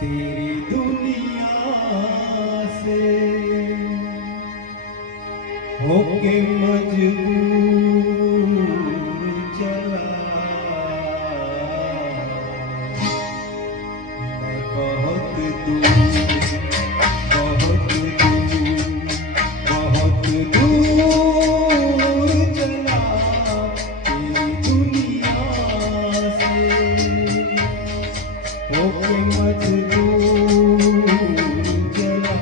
तेरी दुनिया से होके मजबूर चला मैं बहुत दूर चला तेरी दुनिया से होके मजबूर चला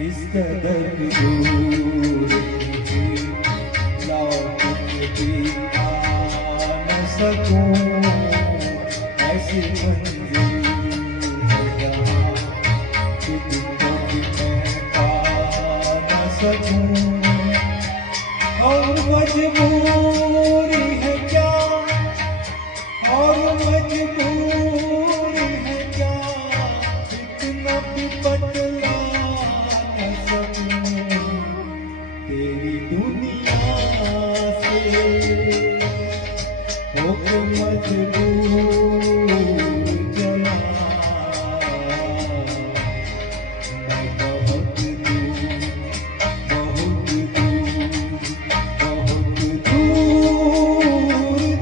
इस कदर दूर लौट के भी आ न सकूं ऐसी मंजिल है यहाँ कि तुमको भी मैं पा न सकूं और मजबूरी है क्या और मजबूरी है क्या इतना भी बदला तेरी दुनिया से होके मजबूर चला मैं बहुत दूर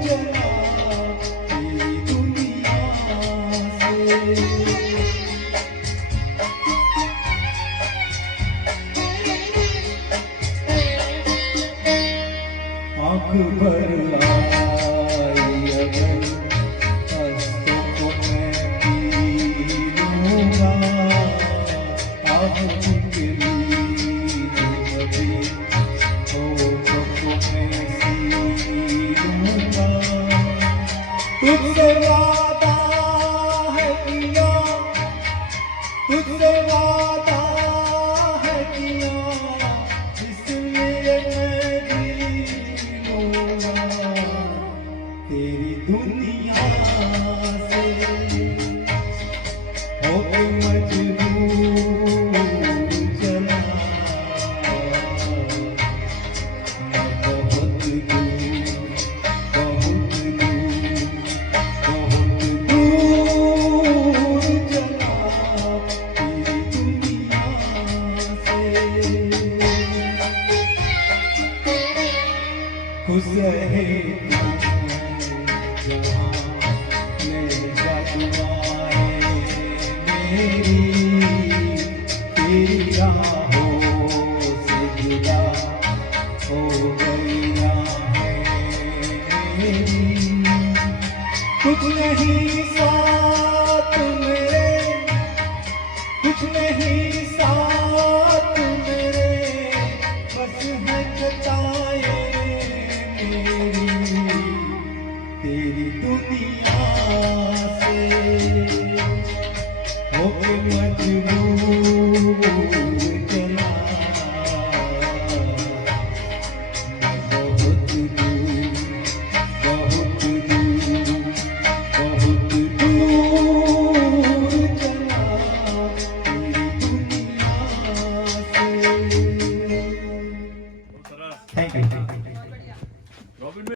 चला तेरी दुनिया से आँख भर आई अगर हंसों को मैं पी लूँगा आँख निकली जो कभी होठों को मैं सी लूँगा तुझसे वादा है किया तुझसे वादा है किया इसलिए तेरी दुनिया से होके मजबूर चला मैं बहुत दूर चला तेरी दुनिया से खुश रहे तेरी राहों से जुदा हो गईया है मेरी कुछ नहीं साथ मेरे कुछ नहीं साथ मेरे बस है जताए मेरी तेरी दुनिया से होके मजबूर